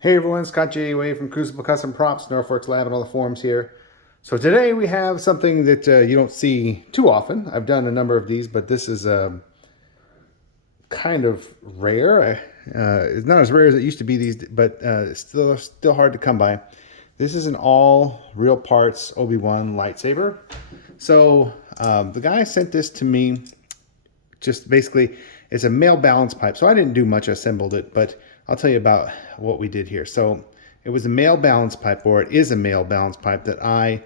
Hey everyone, Scott J. Way from Crucible Custom Props, Northworks Lab, and all the forums here. So today we have something that you don't see too often. I've done a number of these, but this is kind of rare. It's not as rare as it used to be but still hard to come by. This is an all real parts Obi Wan lightsaber. So the guy sent this to me. Just basically, it's a male balance pipe. So I didn't do much. I assembled it, but I'll tell you about what we did here. So it was a male balance pipe, or it is a male balance pipe that I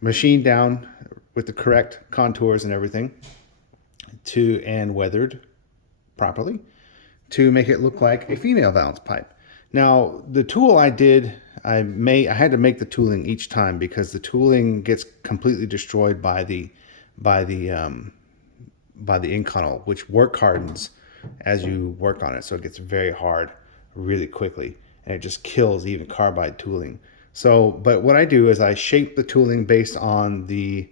machined down with the correct contours and everything and weathered properly to make it look like a female balance pipe. Now, the tool I had to make the tooling each time because the tooling gets completely destroyed by by the um, the ink tunnel, which work hardens as you work on it. So it gets very hard really quickly, and it just kills even carbide tooling. So, but what I do is I shape the tooling based on the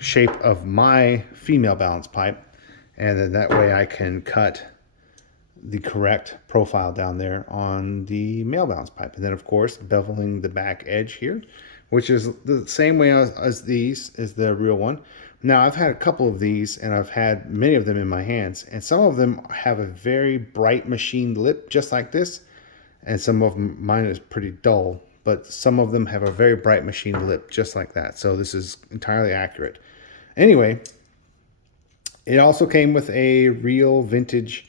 shape of my female balance pipe, and then that way I can cut the correct profile down there on the male balance pipe. And then of course beveling the back edge here, which is the same way as these is the real one. Now I've had a couple of these and I've had many of them in my hands, and some of them have a very bright machined lip just like this, and some of mine is pretty dull, but some of them have a very bright machined lip just like that. So this is entirely accurate. Anyway, it also came with a real vintage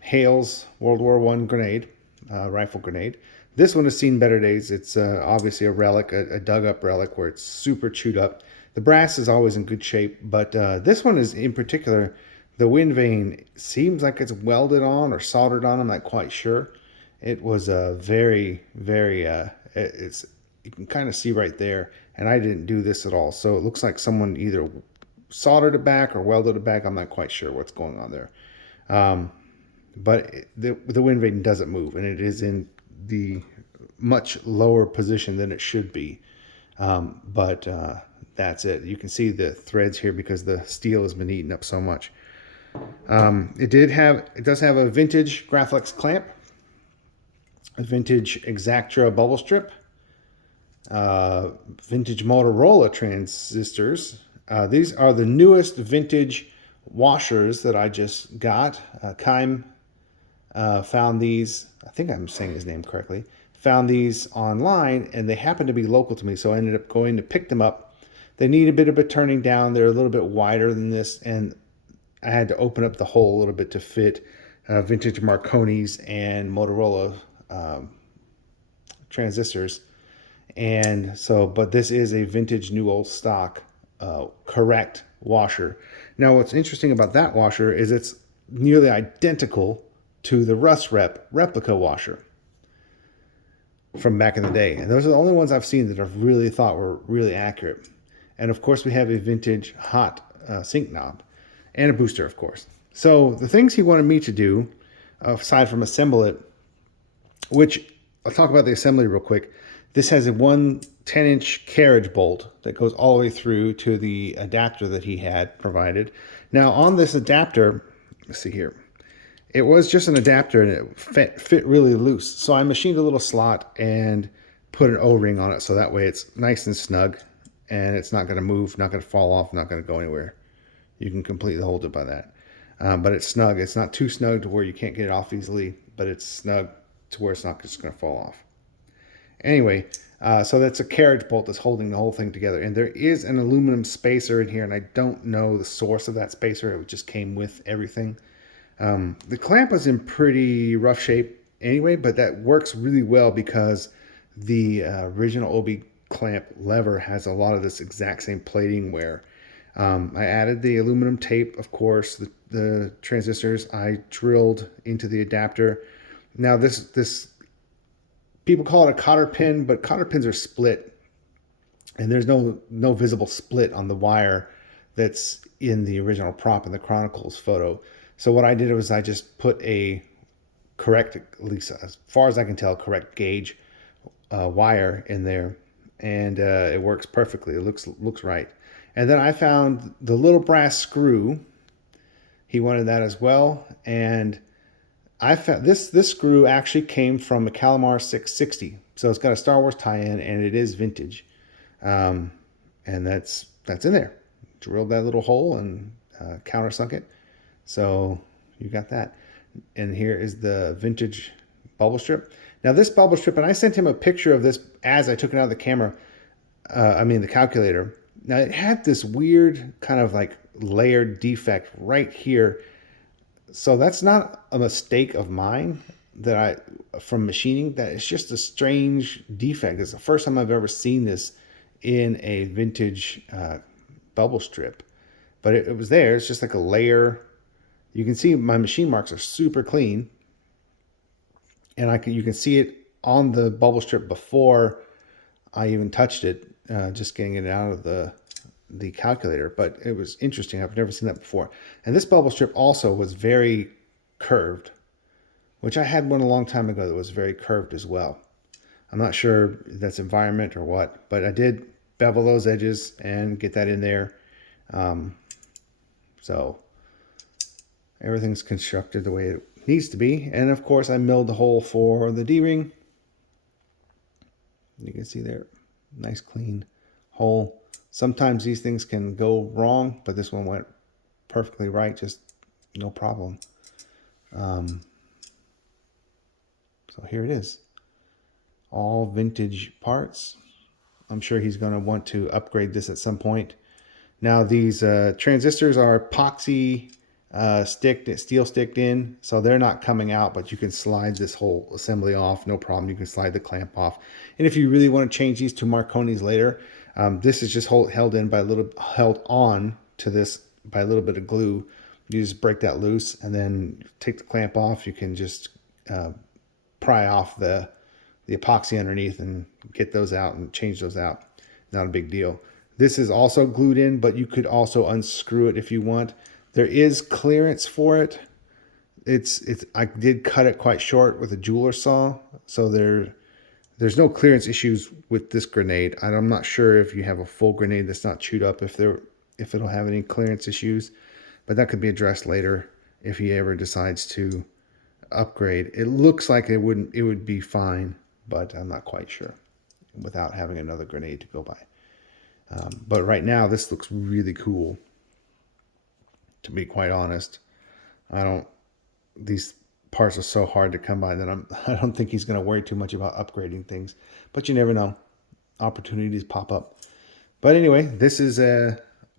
Hales World War One grenade, rifle grenade. This one has seen better days. It's obviously a relic, a dug up relic where it's super chewed up. The brass is always in good shape, but this one is in particular, the wind vane seems like it's welded on or soldered on. I'm not quite sure. It was a it's, you can kind of see right there, and I didn't do this at all. So it looks like someone either soldered it back or welded it back. I'm not quite sure what's going on there. Um, but the wind vane doesn't move, and it is in the much lower position than it should be. But that's it. You can see the threads here because the steel has been eaten up so much. It does have a vintage Graflex clamp, a vintage Exactra bubble strip, vintage Motorola transistors. These are the newest vintage washers that I just got. Kime found these. I think I'm saying his name correctly. Found these online, and they happened to be local to me, so I ended up going to pick them up. They need a bit of a turning down. They're a little bit wider than this, and I had to open up the hole a little bit to fit vintage Marconi's and Motorola transistors. And so, but this is a vintage new old stock correct washer. Now, what's interesting about that washer is it's nearly identical to the Rust replica washer from back in the day. And those are the only ones I've seen that I've really thought were really accurate. And of course, we have a vintage hot sink knob and a booster, of course. So the things he wanted me to do, aside from assemble it, which I'll talk about the assembly real quick. This has a 10-inch carriage bolt that goes all the way through to the adapter that he had provided. Now on this adapter, let's see here, it was just an adapter and it fit really loose. So I machined a little slot and put an O-ring on it so that way it's nice and snug and it's not going to move, not going to fall off, not going to go anywhere. You can completely hold it by that. But it's snug. It's not too snug to where you can't get it off easily, but it's snug to where it's not just going to fall off. Anyway, so that's a carriage bolt that's holding the whole thing together. And there is an aluminum spacer in here, and I don't know the source of that spacer. It just came with everything. The clamp was in pretty rough shape anyway, but that works really well because the original Obi clamp lever has a lot of this exact same plating wear. I added the aluminum tape, of course, the transistors I drilled into the adapter. Now this people call it a cotter pin, but cotter pins are split, and there's no visible split on the wire that's in the original prop in the Chronicles photo. So what I did was I just put a correct, at least as far as I can tell, correct gauge wire in there, and it works perfectly. It looks right. And then I found the little brass screw. He wanted that as well, and I found this screw actually came from a Calamar 660, so it's got a Star Wars tie-in, and it is vintage. Um, and that's in there. Drilled that little hole and countersunk it. So you got that. And here is the vintage bubble strip. Now this bubble strip, and I sent him a picture of this as I took it out of the camera. I mean the calculator. Now it had this weird kind of like layered defect right here. So that's not a mistake of mine that I from machining. That it's just a strange defect. It's the first time I've ever seen this in a vintage bubble strip, but it was there. It's just like a layer. You can see my machine marks are super clean, and you can see it on the bubble strip before I even touched it, just getting it out of the calculator. But it was interesting. I've never seen that before. And this bubble strip also was very curved, which I had one a long time ago that was very curved as well. I'm not sure if that's environment or what, but I did bevel those edges and get that in there. So everything's constructed the way it needs to be. And of course I milled the hole for the D-ring. You can see there, nice clean hole. Sometimes these things can go wrong, but this one went perfectly right, just no problem. So here it is, all vintage parts. I'm sure he's going to want to upgrade this at some point. Now these transistors are epoxy steel sticked in, so they're not coming out, but you can slide this whole assembly off, no problem. You can slide the clamp off, and if you really want to change these to Marconi's later, this is just held on to this by a little bit of glue. You just break that loose and then take the clamp off. You can just pry off the epoxy underneath and get those out and change those out. Not a big deal. This is also glued in, but you could also unscrew it if you want. There is clearance for it. I did cut it quite short with a jeweler saw, so there's no clearance issues with this grenade. I'm not sure if you have a full grenade that's not chewed up if it'll have any clearance issues, but that could be addressed later if he ever decides to upgrade. It looks like it would be fine, but I'm not quite sure without having another grenade to go by. But right now this looks really cool, to be quite honest. These parts are so hard to come by that I don't think he's going to worry too much about upgrading things, but you never know. Opportunities pop up. But anyway, this is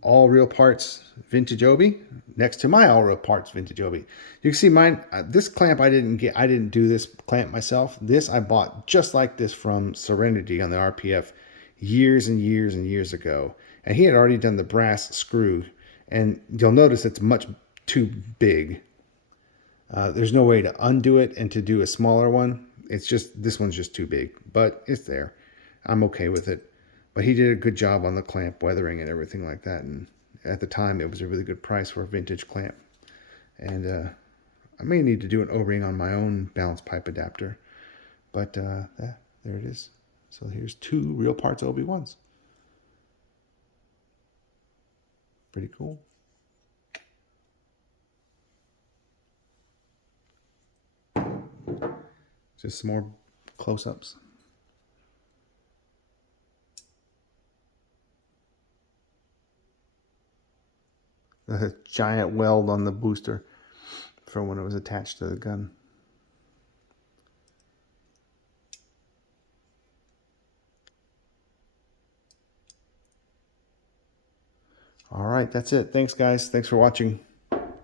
all real parts vintage Obi next to my all real parts vintage Obi. You can see mine. This clamp I didn't do this clamp myself. This I bought just like this from Serenity on the RPF years and years and years ago, and he had already done the brass screw, and you'll notice it's much too big. There's no way to undo it and to do a smaller one. It's just, this one's just too big, but it's there. I'm okay with it. But he did a good job on the clamp weathering and everything like that. And at the time, it was a really good price for a vintage clamp. And I may need to do an O-ring on my own balance pipe adapter. But yeah, there it is. So here's 2 real parts Obi-Wans. Pretty cool. Just some more close-ups. A giant weld on the booster from when it was attached to the gun. All right, that's it. Thanks, guys. Thanks for watching.